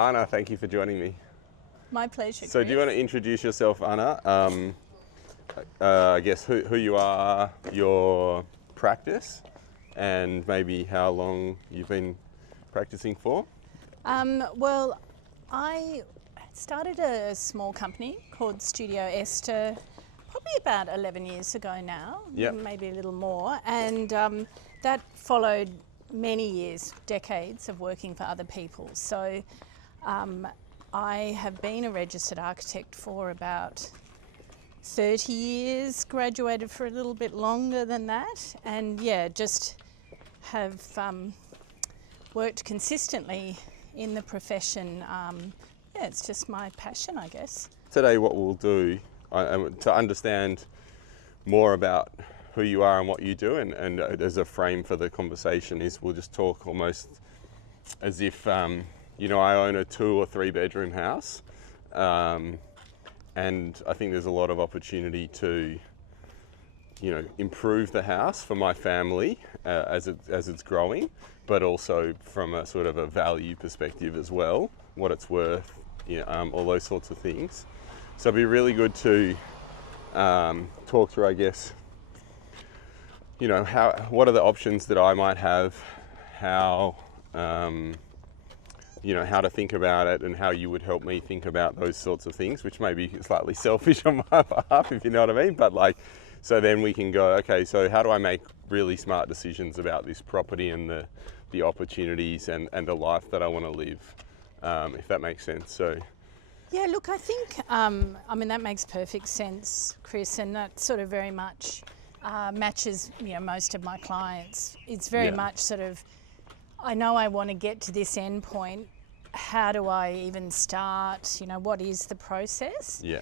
Anna, thank you for joining me. My pleasure. So do you want to introduce yourself, Anna? I guess who you are, your practice, and maybe how long you've been practicing for? Well, I started a small company called Studio Ester probably about 11 years ago now, Yep. maybe a little more, and that followed many years, decades of working for other people. So I have been a registered architect for about 30 years, graduated for a little bit longer than that, and just have worked consistently in the profession. It's just my passion, I guess. Today what we'll do to understand more about who you are and what you do, and as a frame for the conversation is we'll just talk almost as if I own a 2 or 3 bedroom house, and I think there's a lot of opportunity to improve the house for my family as it's growing, but also from a sort of a value perspective as well, what it's worth, all those sorts of things. So it'd be really good to talk through, I guess, what are the options that I might have, how to think about it, and how you would help me think about those sorts of things, which may be slightly selfish on my behalf, if you know what I mean. But so then we can go, okay, so how do I make really smart decisions about this property and the opportunities and the life that I want to live, if that makes sense. So. Yeah, look, I think, that makes perfect sense, Chris, and that sort of very much matches, most of my clients. It's very much sort of, I know I want to get to this end point. How do I even start? What is the process? Yeah.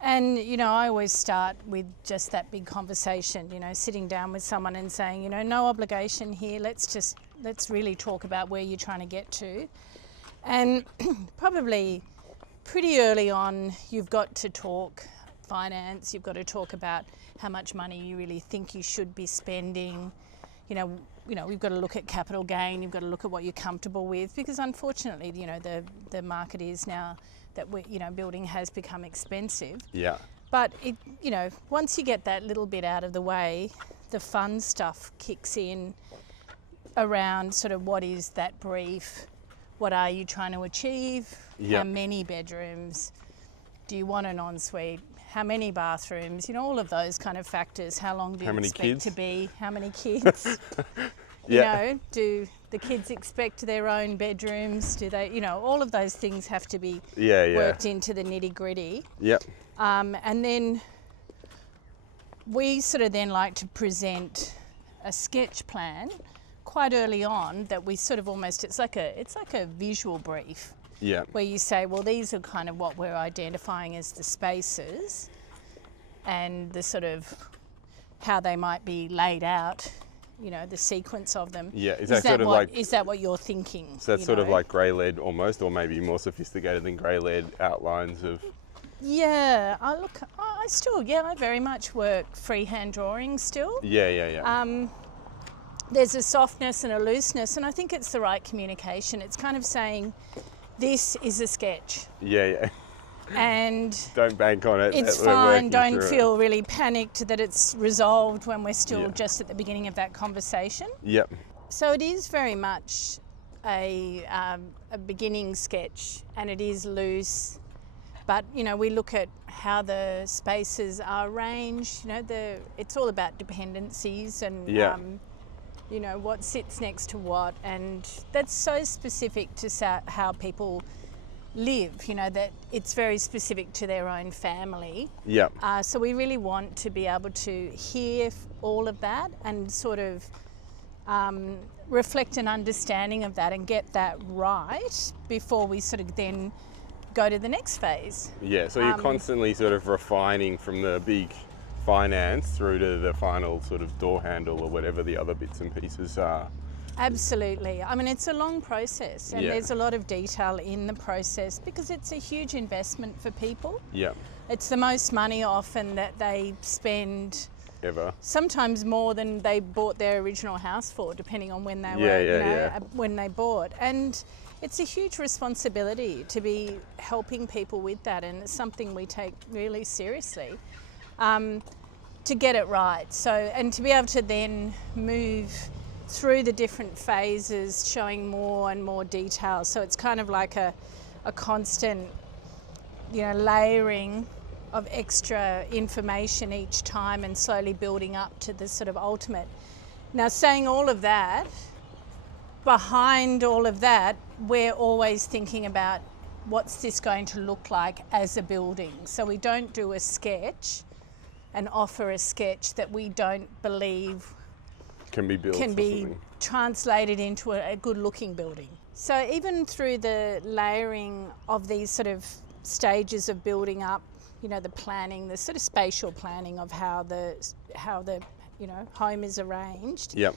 And, I always start with just that big conversation, sitting down with someone and saying, no obligation here. Let's really talk about where you're trying to get to. And probably pretty early on, you've got to talk finance. You've got to talk about how much money you really think you should be spending. We've got to look at capital gain. You've got to look at what you're comfortable with, because unfortunately, the market is now that building has become expensive. Yeah. But once you get that little bit out of the way, the fun stuff kicks in around sort of what is that brief, what are you trying to achieve, how many bedrooms, do you want an ensuite, how many bathrooms, all of those kind of factors. How long do you expect to be? How many kids? Do the kids expect their own bedrooms? Do they, all of those things have to be worked into the nitty gritty. Yep. And then we sort of then like to present a sketch plan quite early on that we sort of almost, it's like a visual brief. Yeah. Where you say, well, these are kind of what we're identifying as the spaces and the sort of how they might be laid out, the sequence of them. Yeah, is that what you're thinking? So that's sort of like grey lead almost, or maybe more sophisticated than grey lead outlines of. Yeah, I very much work freehand drawing still. Yeah. There's a softness and a looseness, and I think it's the right communication. It's kind of saying, this is a sketch. Yeah. And don't bank on it. It's fine. Don't feel really panicked that it's resolved when we're still just at the beginning of that conversation. Yep. So it is very much a beginning sketch, and it is loose. But we look at how the spaces are arranged. It's all about dependencies and what sits next to what, and that's so specific to how people live, that it's very specific to their own family. Yeah. So we really want to be able to hear all of that and sort of reflect an understanding of that and get that right before we sort of then go to the next phase. Yeah, so you're constantly sort of refining from the big finance through to the final sort of door handle or whatever the other bits and pieces are. Absolutely. It's a long process, and there's a lot of detail in the process because it's a huge investment for people. Yeah. It's the most money often that they spend ever. Sometimes more than they bought their original house for, depending on when they when they bought. And it's a huge responsibility to be helping people with that, and it's something we take really seriously, to get it right. So, and to be able to then move through the different phases, showing more and more detail. So it's kind of like a constant, layering of extra information each time and slowly building up to the sort of ultimate. Now, saying all of that, behind all of that, we're always thinking about what's this going to look like as a building. So we don't do a sketch and offer a sketch that we don't believe can be built, can be translated into a good looking building. So even through the layering of these sort of stages of building up, the planning, the sort of spatial planning of how the home is arranged. Yep.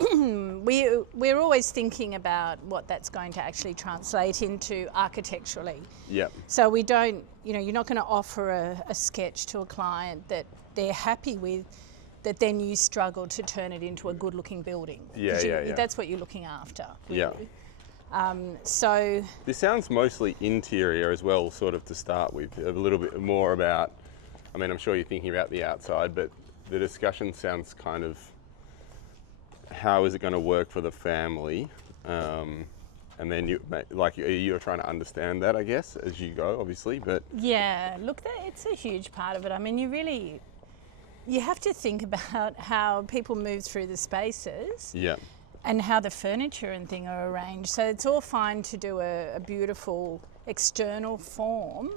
We're always thinking about what that's going to actually translate into architecturally. Yep. So we don't, you're not going to offer a sketch to a client that they're happy with, that then you struggle to turn it into a good looking building. Yeah. That's what you're looking after. Really. Yeah. So this sounds mostly interior as well, sort of to start with. A little bit more about, I'm sure you're thinking about the outside, but the discussion sounds kind of, how is it going to work for the family? And then you're trying to understand that, I guess, as you go, obviously. But yeah, look, it's a huge part of it. You have to think about how people move through the spaces. Yeah. And how the furniture and thing are arranged. So it's all fine to do a beautiful external form,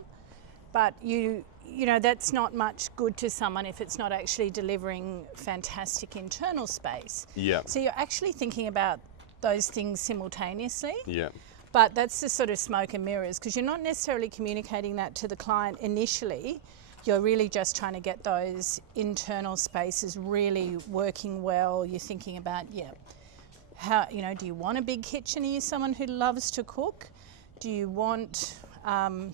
but that's not much good to someone if it's not actually delivering fantastic internal space. Yeah. So you're actually thinking about those things simultaneously. Yeah. But that's the sort of smoke and mirrors, because you're not necessarily communicating that to the client initially. You're really just trying to get those internal spaces really working well. You're thinking about, how, do you want a big kitchen? Are you someone who loves to cook? Do you want a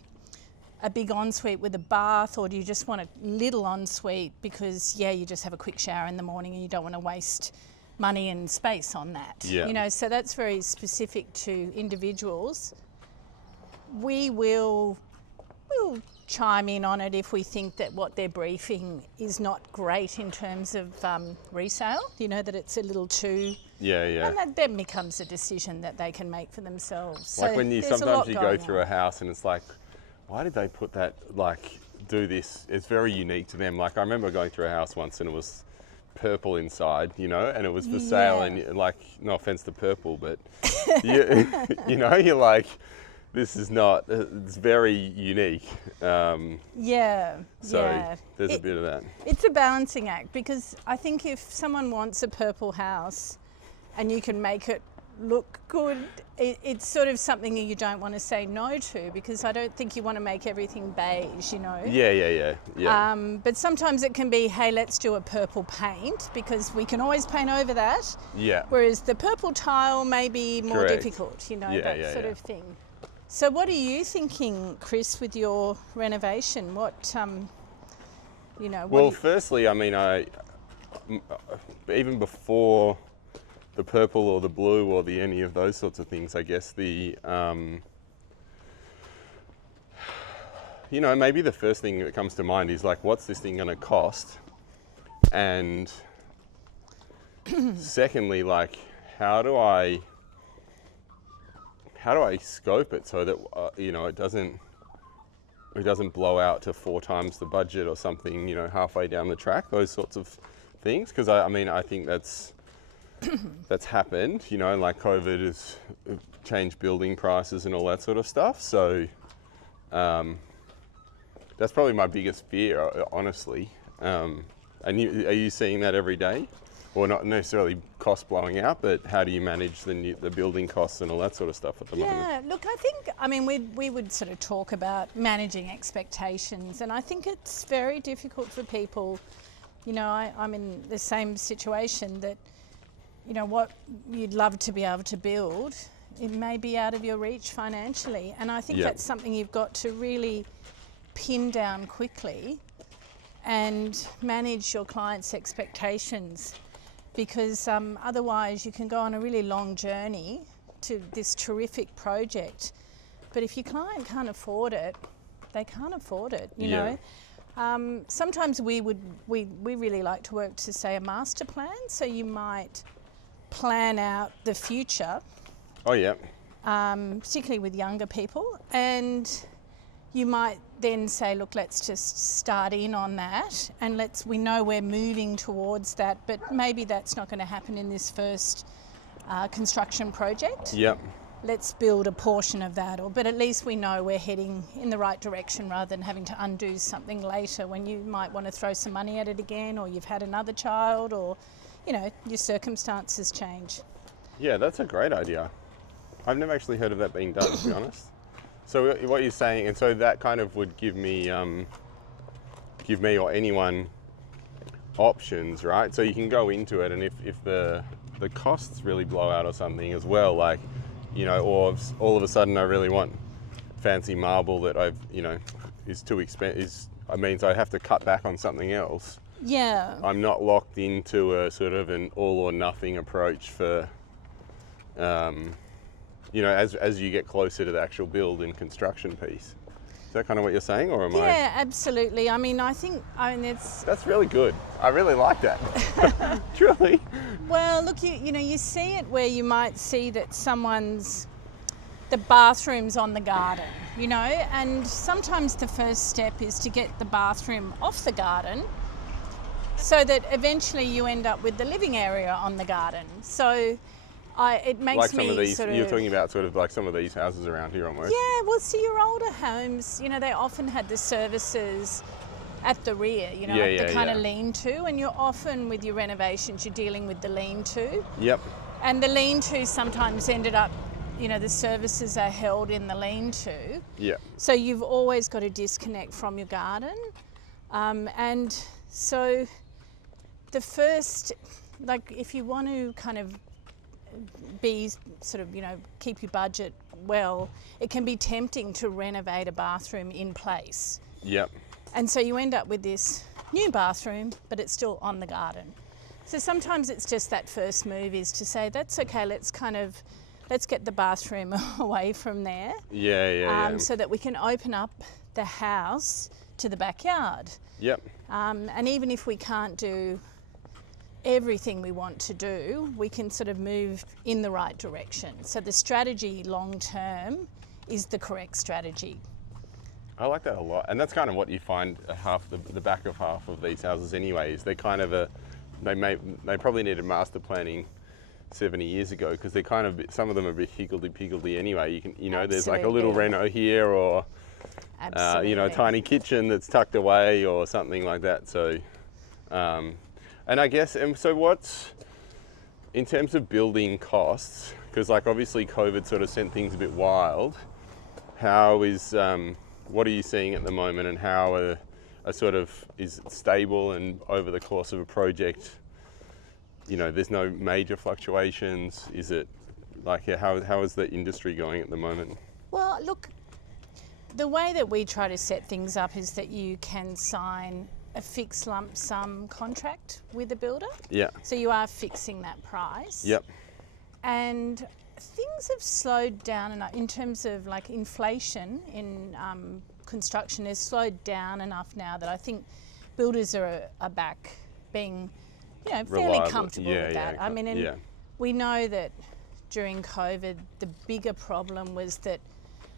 big ensuite with a bath, or do you just want a little ensuite because, you just have a quick shower in the morning and you don't want to waste money and space on that? Yeah. So that's very specific to individuals. We'll chime in on it if we think that what they're briefing is not great in terms of resale, that it's a little too... Yeah. And that then becomes a decision that they can make for themselves. Like so when sometimes you go through a house and it's like, why did they put that, do this? It's very unique to them. Like I remember going through a house once and it was purple inside, and it was for sale, and no offense to purple, but you're like, this is not, it's very unique. So there's a bit of that. It's a balancing act, because I think if someone wants a purple house and you can make it look good, it's sort of something you don't want to say no to, because I don't think you want to make everything beige, Yeah. But sometimes it can be, hey, let's do a purple paint, because we can always paint over that. Yeah. Whereas the purple tile may be more Correct. difficult, that sort of thing. So what are you thinking, Chris, with your renovation? What, Well, firstly, I even before the purple or the blue or any of those sorts of things, I guess maybe the first thing that comes to mind is like, what's this thing going to cost? And secondly, like, how do I scope it so that it doesn't blow out to 4 times the budget or something, halfway down the track, those sorts of things. Because I think that's happened, like COVID has changed building prices and all that sort of stuff. So that's probably my biggest fear, honestly. And are you seeing that every day? Or not necessarily cost blowing out, but how do you manage the building costs and all that sort of stuff at the moment? Yeah, look, I think, we would sort of talk about managing expectations, and I think it's very difficult for people. I'm in the same situation that, what you'd love to be able to build, it may be out of your reach financially. And I think that's something you've got to really pin down quickly and manage your clients' expectations, because otherwise you can go on a really long journey to this terrific project, but if your client can't afford it, they can't afford it, you know. Sometimes we really like to work to, say, a master plan, so you might plan out the future. Oh yeah. Particularly with younger people, and you might then say, look, let's just start in on that, and we know we're moving towards that, but maybe that's not going to happen in this first construction project. Yep. Let's build a portion of that, but at least we know we're heading in the right direction rather than having to undo something later when you might want to throw some money at it again, or you've had another child, or, you know, your circumstances change. Yeah, that's a great idea. I've never actually heard of that being done, to be honest. So what you're saying, and so that kind of would give me or anyone options, right? So you can go into it, and if the costs really blow out or something as well, like, you know, or if all of a sudden I really want fancy marble that I've, you know, is too expensive, means I have to cut back on something else. Yeah. I'm not locked into a sort of an all or nothing approach for, you know, as you get closer to the actual build and construction piece. Is that kind of what you're saying, or am I? Yeah, absolutely. I mean, it's... That's really good. I really like that. Truly. Well, look, you know, you see it where you might see that the bathroom's on the garden, you know, and sometimes the first step is to get the bathroom off the garden so that eventually you end up with the living area on the garden. So it makes like some me of these, sort of... You're talking about sort of like some of these houses around here almost. Yeah, well, see, your older homes, you know, they often had the services at the rear, you know, like the kind of lean-to, and you're often, with your renovations, you're dealing with the lean-to. Yep. And the lean-to sometimes ended up, you know, the services are held in the lean-to. Yeah. So you've always got to disconnect from your garden. And so the first, like, if you want to kind of be sort of, you know, keep your budget well, it can be tempting to renovate a bathroom in place. Yep. And so you end up with this new bathroom, but it's still on the garden. So sometimes it's just that first move is to say, that's okay, let's get the bathroom away from there. Yeah. So that we can open up the house to the backyard. Yep. And even if we can't do everything we want to do, we can sort of move in the right direction. So the strategy long term is the correct strategy. I like that a lot, and that's kind of what you find the back of half of these houses anyway, is they're kind of they probably needed master planning 70 years ago, because they're kind of, some of them are a bit higgledy-piggledy anyway. You know, there's like a little reno here, or you know, a tiny kitchen that's tucked away or something like that. So and I guess, and so what's, in terms of building costs, because like obviously COVID sort of sent things a bit wild, how is, what are you seeing at the moment, and how a sort of, is it stable, and over the course of a project, you know, there's no major fluctuations? Is it like, how is the industry going at the moment? Well, look, the way that we try to set things up is that you can sign a fixed lump sum contract with a builder. Yeah. So you are fixing that price. Yep. And things have slowed down enough in terms of like inflation in construction has slowed down enough now that I think builders are back being, you know, fairly Reliable. comfortable with that. I mean, we know that during COVID, the bigger problem was that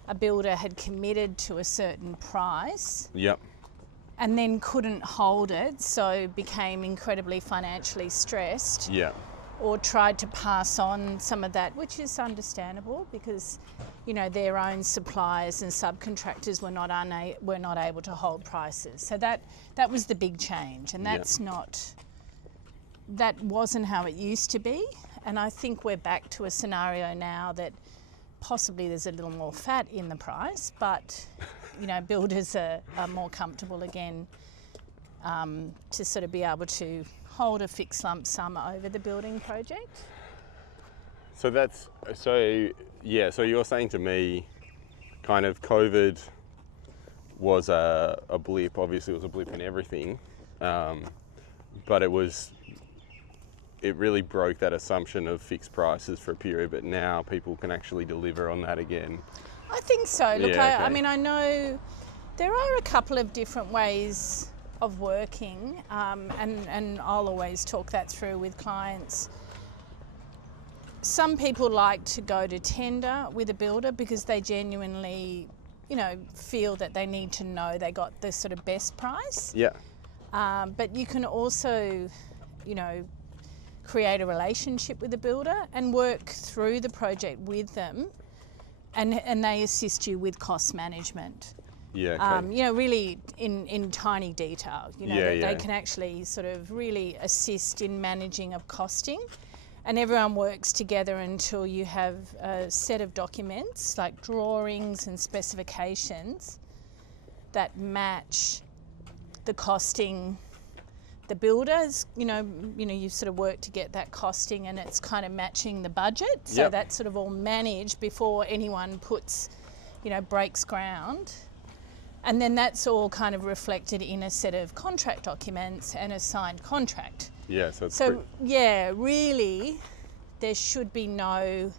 a builder had committed to a certain price. Yep. And then couldn't hold it, so became incredibly financially stressed. Yeah. Or tried to pass on some of that, which is understandable because, you know, their own suppliers and subcontractors were not able to hold prices. So that was the big change, and that wasn't how it used to be. And I think we're back to a scenario now that possibly there's a little more fat in the price, but you know, builders are more comfortable again to sort of be able to hold a fixed lump sum over the building project. So so you're saying to me, kind of COVID was a blip. Obviously, it was a blip in everything, but it it really broke that assumption of fixed prices for a period, but now people can actually deliver on that again. I think so. Look, Yeah, I okay. mean, I know there are a couple of different ways of working, and I'll always talk that through with clients. Some people like to go to tender with a builder because they genuinely, feel that they need to know they got the sort of best price. Yeah. But you can also, create a relationship with the builder and work through the project with them, and they assist you with cost management. Yeah. Okay. Really in tiny detail. They can actually sort of really assist in managing of costing, and everyone works together until you have a set of documents like drawings and specifications that match the costing. The builders, you sort of work to get that costing, and it's kind of matching the budget. So Yep. that's sort of all managed before anyone puts, breaks ground. And then that's all kind of reflected in a set of contract documents and a signed contract. Yeah. So it's So yeah, really, there should be no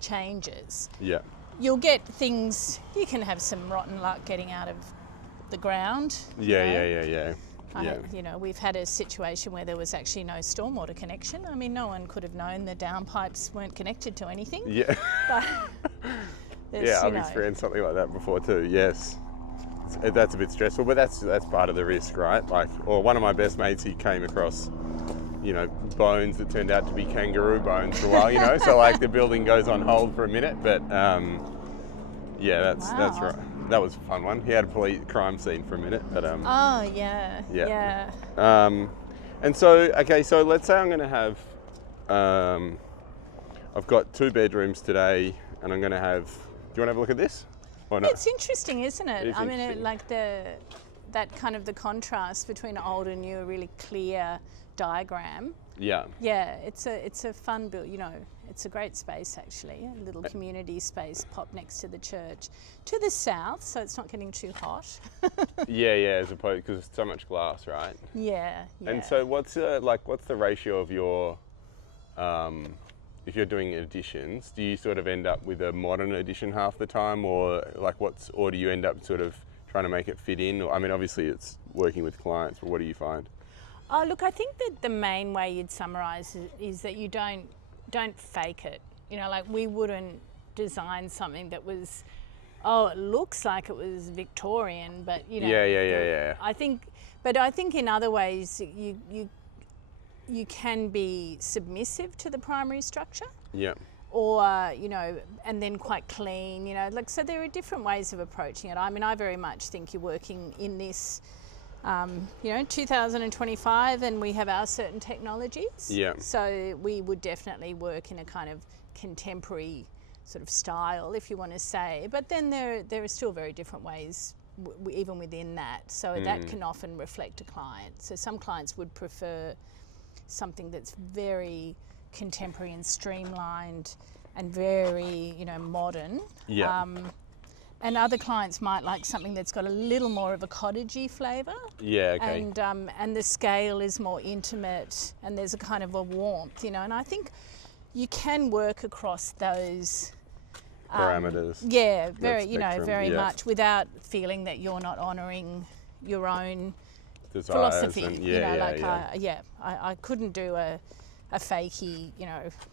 changes. yeah. You'll get things, you can have some rotten luck getting out of the ground. Yeah. We've had a situation where there was actually no stormwater connection. I mean, no one could have known the downpipes weren't connected to anything. Yeah. But Yeah, I've experienced something like that before too. Yes, that's a bit stressful, but that's part of the risk, right? Or one of my best mates, he came across, bones that turned out to be kangaroo bones for a while, So the building goes on hold for a minute, but that's Wow. right. That was a fun one. He had a crime scene for a minute, but Oh yeah. and so so let's say I'm going to have, I've got 2 bedrooms today, and I'm going to have. Do you want to have a look at this? Or not? It's interesting, isn't it? It is I mean, interesting. that kind of the contrast between old and new, a really clear diagram. Yeah. Yeah, it's a fun build. It's a great space actually, a little community space popped next to the church, to the south, so it's not getting too hot. Yeah, as opposed because it's so much glass, right? Yeah. And so what's the ratio of your, if you're doing additions, do you sort of end up with a modern addition half the time, or or do you end up sort of trying to make it fit in? I mean, obviously it's working with clients, but what do you find? Oh, look, I think that the main way you'd summarise is that you don't fake it. We wouldn't design something that was, it looks like it was Victorian, but Yeah. I think in other ways you can be submissive to the primary structure. Yeah. Or and then quite clean. So there are different ways of approaching it. I mean, I very much think you're working in this. 2025, and we have our certain technologies. Yeah. So we would definitely work in a kind of contemporary sort of style, if you want to say. But then there are still very different ways, even within that. So that can often reflect a client. So some clients would prefer something that's very contemporary and streamlined and very, modern. Yeah. And other clients might like something that's got a little more of a cottagey flavour. Yeah. Okay. And the scale is more intimate, and there's a kind of a warmth, And I think you can work across those parameters. Yeah, very, spectrum, very yeah. much, without feeling that you're not honouring your own Desires philosophy. and I couldn't do a fakey,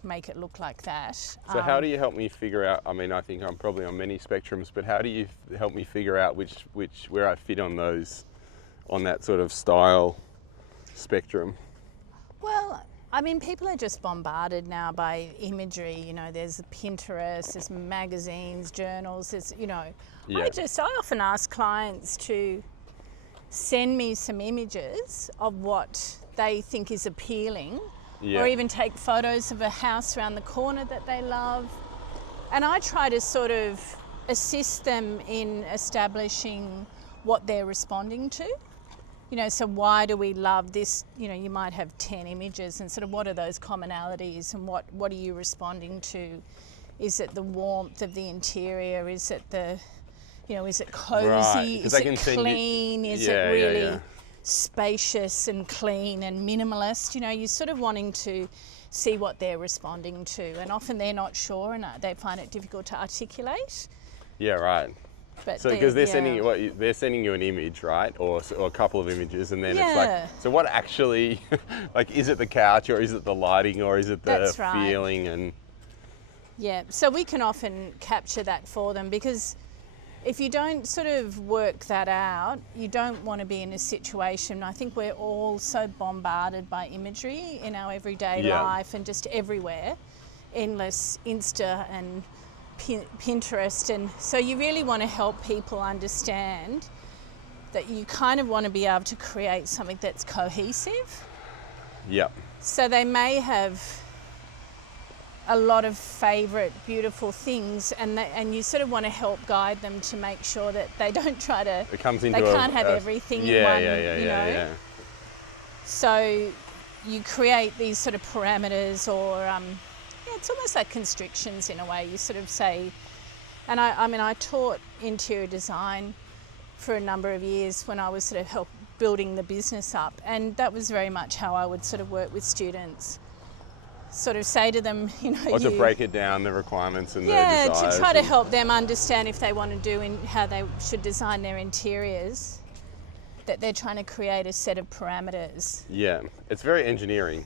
make it look like that. So how do you help me figure out? I mean, I think I'm probably on many spectrums, but how do you help me figure out where I fit on that sort of style spectrum? Well, I mean, people are just bombarded now by imagery. There's Pinterest, there's magazines, journals. There's, Yeah. I often ask clients to send me some images of what they think is appealing. Yeah. Or even take photos of a house around the corner that they love. And I try to sort of assist them in establishing what they're responding to. So why do we love this? You might have 10 images, and sort of what are those commonalities, and what are you responding to? Is it the warmth of the interior? Is it is it cozy? Right, 'cause Is I can it send you- clean? Is Yeah, it really yeah. spacious and clean and minimalist? You're sort of wanting to see what they're responding to. And often they're not sure and they find it difficult to articulate. Yeah, right. But So because they're sending you they're sending you an image, right, or a couple of images, and then it's like, so what actually, like, is it the couch or is it the lighting or is it the That's right. feeling? And yeah, so we can often capture that for them, because if you don't sort of work that out, you don't want to be in a situation. I think we're all so bombarded by imagery in our everyday life and just everywhere, endless Insta and Pinterest, and so you really want to help people understand that you kind of want to be able to create something that's cohesive. yeah, So they may have a lot of favourite beautiful things, and you sort of want to help guide them to make sure that they don't try to, it comes into they can't have everything in one, you know. Yeah. So you create these sort of parameters, or it's almost like constrictions in a way. You sort of say, and I mean, I taught interior design for a number of years when I was sort of building the business up, and that was very much how I would sort of work with students. Sort of say to them, you know, Or to break it down, the requirements and the desires. to try to help them understand if they want to do in how they should design their interiors, that they're trying to create a set of parameters. Yeah, it's very engineering.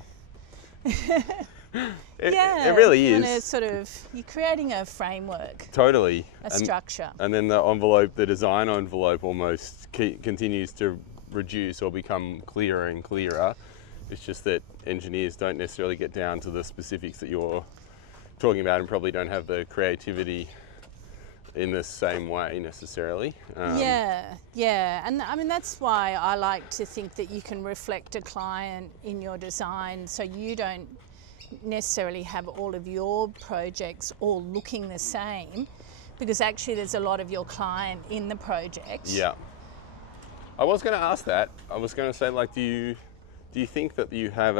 It really you is. wanna sort of, you're creating a framework, Totally. a structure. And then the envelope, the design envelope almost continues to reduce or become clearer and clearer. It's just that engineers don't necessarily get down to the specifics that you're talking about, and probably don't have the creativity in the same way necessarily. Yeah. And I mean, that's why I like to think that you can reflect a client in your design, so you don't necessarily have all of your projects all looking the same, because actually there's a lot of your client in the project. Yeah. I was going to ask that. I was going to say, like, do you think that you have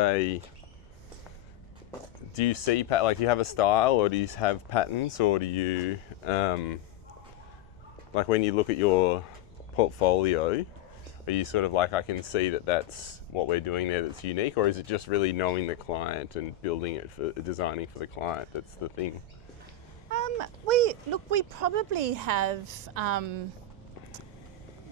do you have a style, or do you have patterns, or do you, like, when you look at your portfolio, are you sort of like, I can see that that's what we're doing there that's unique, or is it just really knowing the client and building it designing for the client that's the thing? We probably have,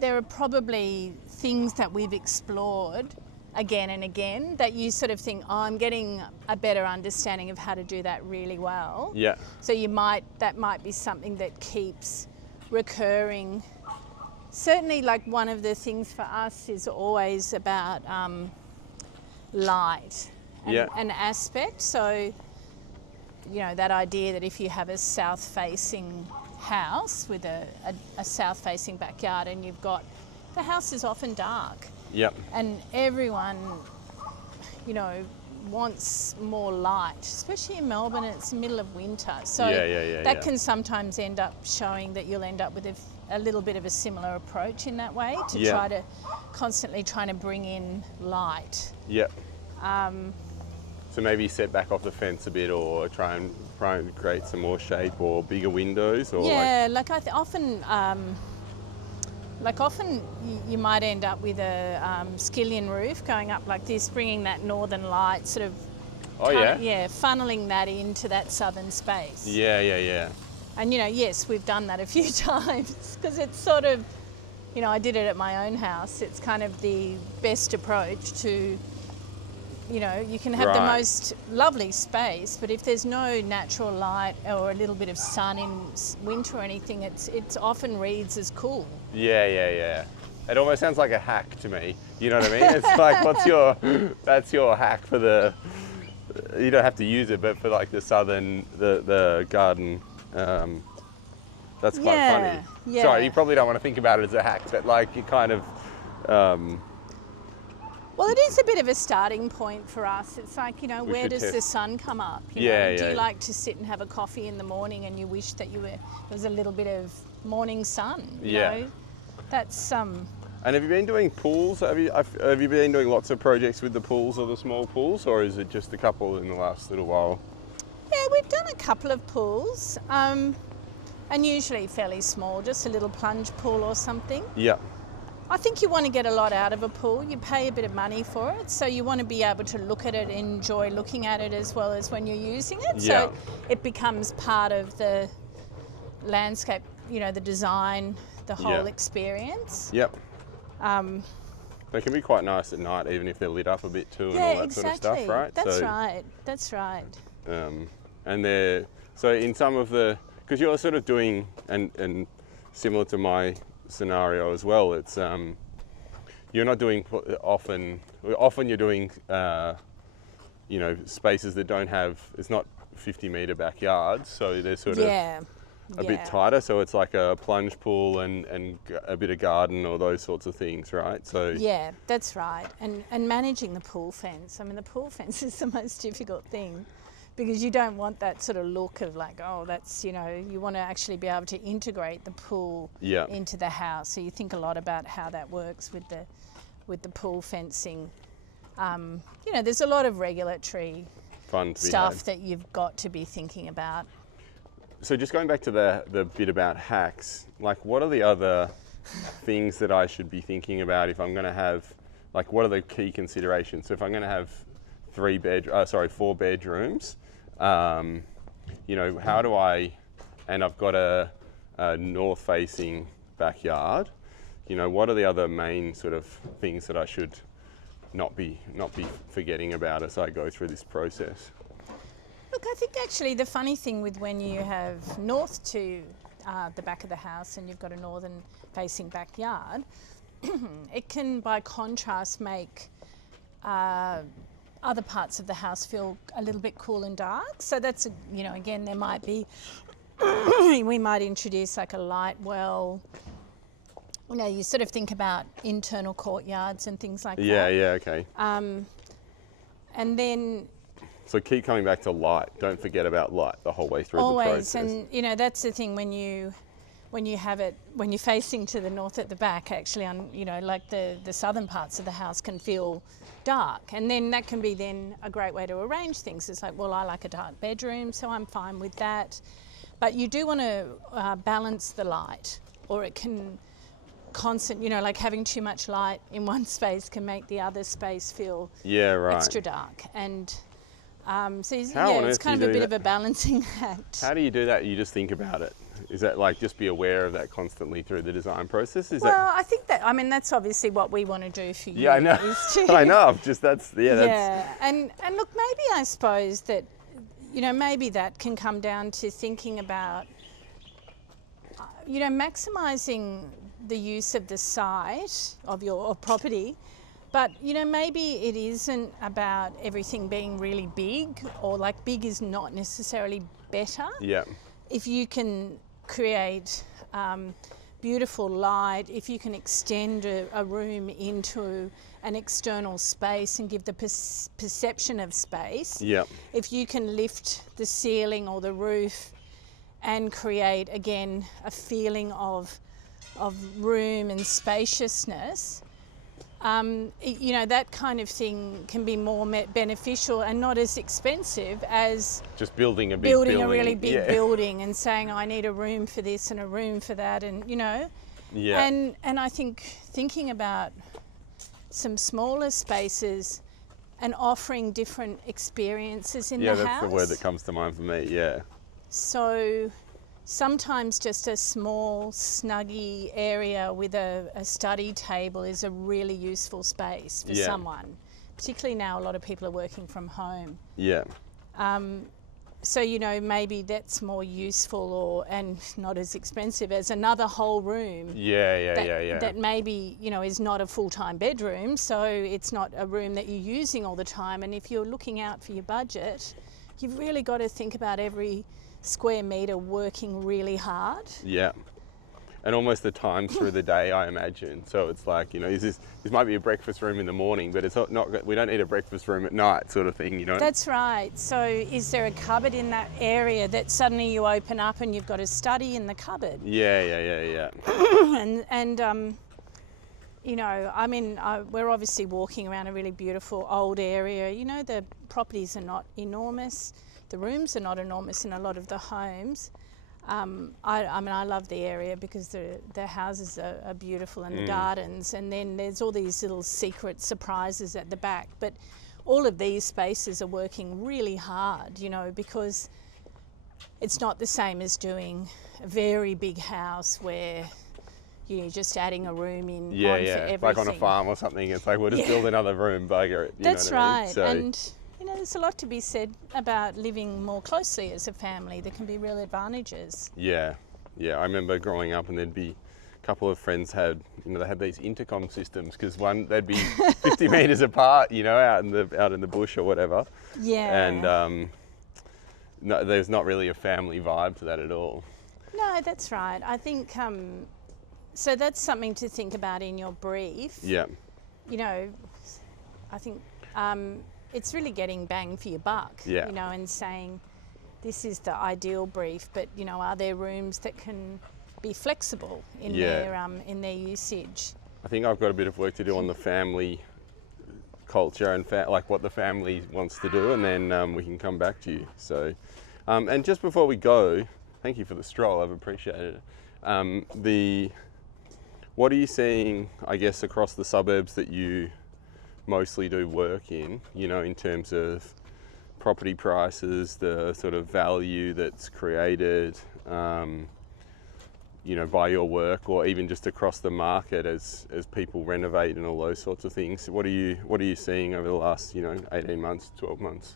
there are probably things that we've explored again and again that you sort of think, oh, I'm getting a better understanding of how to do that really well. Yeah. So that might be something that keeps recurring. Certainly, like, one of the things for us is always about light and aspect. So, you know, that idea that if you have a south-facing house with a south-facing backyard, and the house is often dark. Yep. And everyone, you know, wants more light, especially in Melbourne. It's the middle of winter, so that can sometimes end up showing that you'll end up with a little bit of a similar approach in that way, to try to constantly trying to bring in light. Yep. So maybe set back off the fence a bit, or try and create some more shape, or bigger windows, or often you might end up with a skillion roof going up like this, bringing that northern light sort of, funneling that into that southern space. Yeah. And, you know, yes, we've done that a few times, because it's sort of, you know, I did it at my own house. It's kind of the best approach to, you know, you can have the most lovely space, but if there's no natural light or a little bit of sun in winter or anything, it often reads as cool. Yeah. It almost sounds like a hack to me. You know what I mean? It's like, that's your hack for you don't have to use it, but for like the southern, the garden, that's quite funny. Yeah. Sorry, you probably don't want to think about it as a hack, but like you kind of, well, it is a bit of a starting point for us. It's like, you know, where does the sun come up? You know, do you like to sit and have a coffee in the morning and you wish that there was a little bit of morning sun? You know? That's And have you been doing pools? Have you been doing lots of projects with the pools or the small pools, or is it just a couple in the last little while? Yeah, we've done a couple of pools, and usually fairly small, just a little plunge pool or something. Yeah. I think you want to get a lot out of a pool. You pay a bit of money for it, so you want to be able to look at it, enjoy looking at it as well as when you're using it. Yeah. So it becomes part of the landscape, you know, the design, the whole experience. Yep. They can be quite nice at night, even if they're lit up a bit too, and all that sort of stuff, right? That's right. And they're, so in some of the, because you're sort of doing, and similar to my scenario as well, it's you're not doing often you're doing you know, spaces that don't have, it's not 50-meter backyards, so they're sort of a bit tighter, so it's like a plunge pool and a bit of garden or those sorts of things, right? So yeah, that's right. And managing the pool fence, I mean, the pool fence is the most difficult thing, because you don't want that sort of look of like, oh, that's, you know, you want to actually be able to integrate the pool into the house. So you think a lot about how that works with the pool fencing. You know, there's a lot of regulatory stuff that you've got to be thinking about. So just going back to the bit about hacks, like what are the other things that I should be thinking about if I'm going to have, like what are the key considerations? So if I'm going to have 4 bedrooms, you know, how do I, and I've got a north-facing backyard, you know, what are the other main sort of things that I should not be forgetting about as I go through this process? Look, I think actually the funny thing with when you have north to the back of the house and you've got a northern facing backyard, it can by contrast make other parts of the house feel a little bit cool and dark. So that's, you know, again, there might be, we might introduce like a light well, you know, you sort of think about internal courtyards and things like that. Yeah, okay. And then... So keep coming back to light. Don't forget about light the whole way through the process. And you know, that's the thing when you have it, when you're facing to the north at the back, actually, on, you know, like the southern parts of the house can feel dark, and then that can be then a great way to arrange things. It's like, well, I like a dark bedroom, so I'm fine with that. But you do want to balance the light, or it can you know, like having too much light in one space can make the other space feel extra dark. And so it's kind of a bit of a balancing act. How do you do that? You just think about it. Is that like just be aware of that constantly through the design process? I think that, I mean, that's obviously what we want to do for you. Yeah, I know. I know. That's. And look, maybe I suppose that, you know, maybe that can come down to thinking about, you know, maximising the use of the site of your property. But, you know, maybe it isn't about everything being really big, or like big is not necessarily better. Yeah. If you can create beautiful light, if you can extend a room into an external space and give the perception of space. Yeah. If you can lift the ceiling or the roof and create, again, a feeling of room and spaciousness, you know, that kind of thing can be more beneficial and not as expensive as just building a really big building and saying, oh, I need a room for this and a room for that, and you know. Yeah. And I think thinking about some smaller spaces and offering different experiences in the house. Yeah, that's the word that comes to mind for me. Yeah. So sometimes just a small, snuggy area with a study table is a really useful space for someone. Particularly now, a lot of people are working from home. Yeah. So, you know, maybe that's more useful and not as expensive as another whole room. Yeah. That maybe, you know, is not a full-time bedroom, so it's not a room that you're using all the time. And if you're looking out for your budget, you've really got to think about every square metre working really hard. Yeah. And almost the times through the day, I imagine. So it's like, you know, this might be a breakfast room in the morning, but it's not. We don't need a breakfast room at night, sort of thing, you know. That's right. So is there a cupboard in that area that suddenly you open up and you've got a study in the cupboard? Yeah. and you know, I mean, we're obviously walking around a really beautiful old area. You know, the properties are not enormous. The rooms are not enormous in a lot of the homes. I mean, I love the area because the houses are beautiful and the gardens, and then there's all these little secret surprises at the back. But all of these spaces are working really hard, you know, because it's not the same as doing a very big house where you're just adding a room in on for everything. Like on a farm or something. It's like, we'll just build another room, bugger it. That's right. So, and you know, there's a lot to be said about living more closely as a family. There can be real advantages. Yeah. I remember growing up, and there'd be a couple of friends they had these intercom systems, because they'd be 50 metres apart, you know, out in the bush or whatever. Yeah. And no, there's not really a family vibe to that at all. No, that's right. I think so. That's something to think about in your brief. Yeah. You know, I think. It's really getting bang for your buck, Yeah. you know, and saying this is the ideal brief, but, you know, are there rooms that can be flexible in their usage? I think I've got a bit of work to do on the family culture and like what the family wants to do, and then we can come back to you. So, and just before we go, thank you for the stroll, I've appreciated it. What are you seeing, I guess, across the suburbs that you mostly do work in, you know, in terms of property prices, the sort of value that's created, you know, by your work, or even just across the market as people renovate and all those sorts of things? What are you seeing over the last, you know, 18 months, 12 months?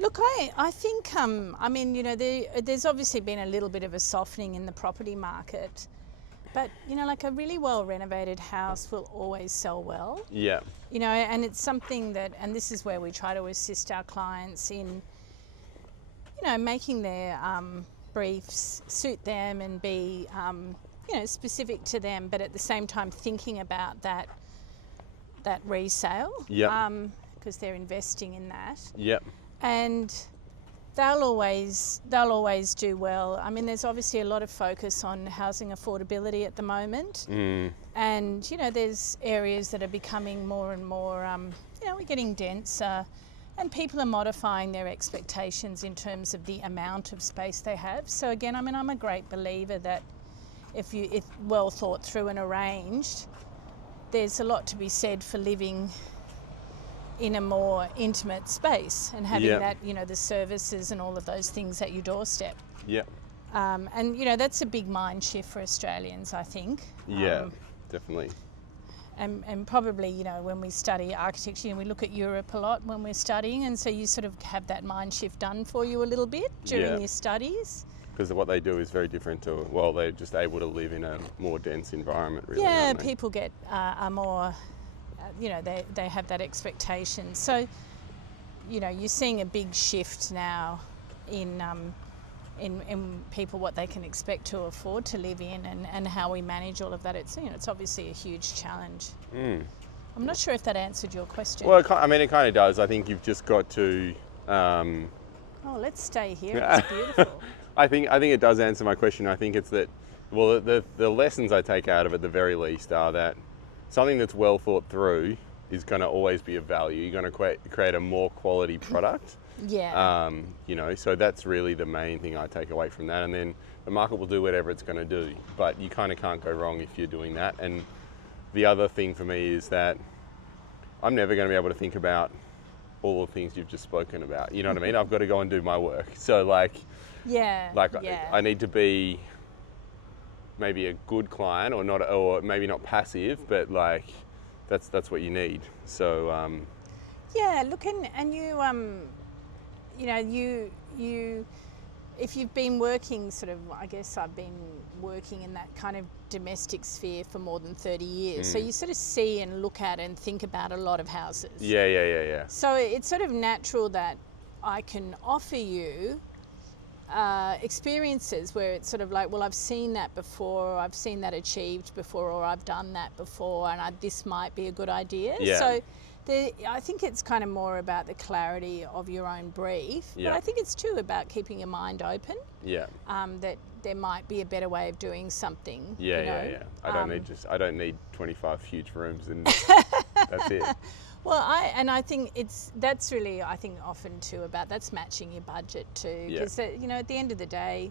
Look, I think, I mean, you know, there's obviously been a little bit of a softening in the property market. But, you know, like a really well renovated house will always sell well. Yeah. You know, and it's something that, and this is where we try to assist our clients in, you know, making their briefs suit them and be, you know, specific to them, but at the same time thinking about that resale. Yeah. Because they're investing in that. Yeah. And they'll always do well. I mean, there's obviously a lot of focus on housing affordability at the moment. And, you know, there's areas that are becoming more and more, you know, we're getting denser, and people are modifying their expectations in terms of the amount of space they have. So again, I mean, I'm a great believer that if well thought through and arranged, there's a lot to be said for living in a more intimate space and having that, you know, the services and all of those things at your doorstep. Yeah. And, you know, that's a big mind shift for Australians, I think. Yeah, definitely. And probably, you know, when we study architecture, you know, we look at Europe a lot when we're studying, and so you sort of have that mind shift done for you a little bit during your studies. Because what they do is very different to, well, they're just able to live in a more dense environment, really. Yeah, people get a more... you know, they have that expectation. So, you know, you're seeing a big shift now in people, what they can expect to afford to live in, and how we manage all of that. It's, you know, it's obviously a huge challenge. I'm not sure if that answered your question. Well, I mean, it kind of does. I think you've just got to... Oh, let's stay here. It's beautiful. I think it does answer my question. I think it's that, well, the lessons I take out of it, at the very least, are that something that's well thought through is going to always be of value. You're going to create a more quality product. Yeah. You know, so that's really the main thing I take away from that. And then the market will do whatever it's going to do, but you kind of can't go wrong if you're doing that. And the other thing for me is that I'm never going to be able to think about all the things you've just spoken about. You know what I mean? I've got to go and do my work. So I need to be maybe a good client, or not, or maybe not passive, but like that's what you need. So yeah, look, and you know, you if you've been working sort of, I guess I've been working in that kind of domestic sphere for more than 30 years, so you sort of see and look at and think about a lot of houses. Yeah. So it's sort of natural that I can offer you experiences where it's sort of like, well, I've seen that before, or I've seen that achieved before, or I've done that before, and this might be a good idea. Yeah. So I think it's kind of more about the clarity of your own brief, but I think it's too about keeping your mind open. Yeah. That there might be a better way of doing something. Yeah, you know? I don't need 25 huge rooms, and that's it. Well, I think that's really, I think, often too about, that's matching your budget too, because you know, at the end of the day,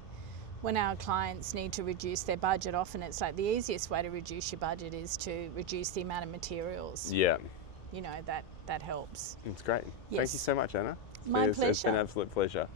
when our clients need to reduce their budget, often it's like the easiest way to reduce your budget is to reduce the amount of materials. Yeah, You know, that helps. it's great. Thank Yes. you so much, Anna. My It's been pleasure. an absolute pleasure.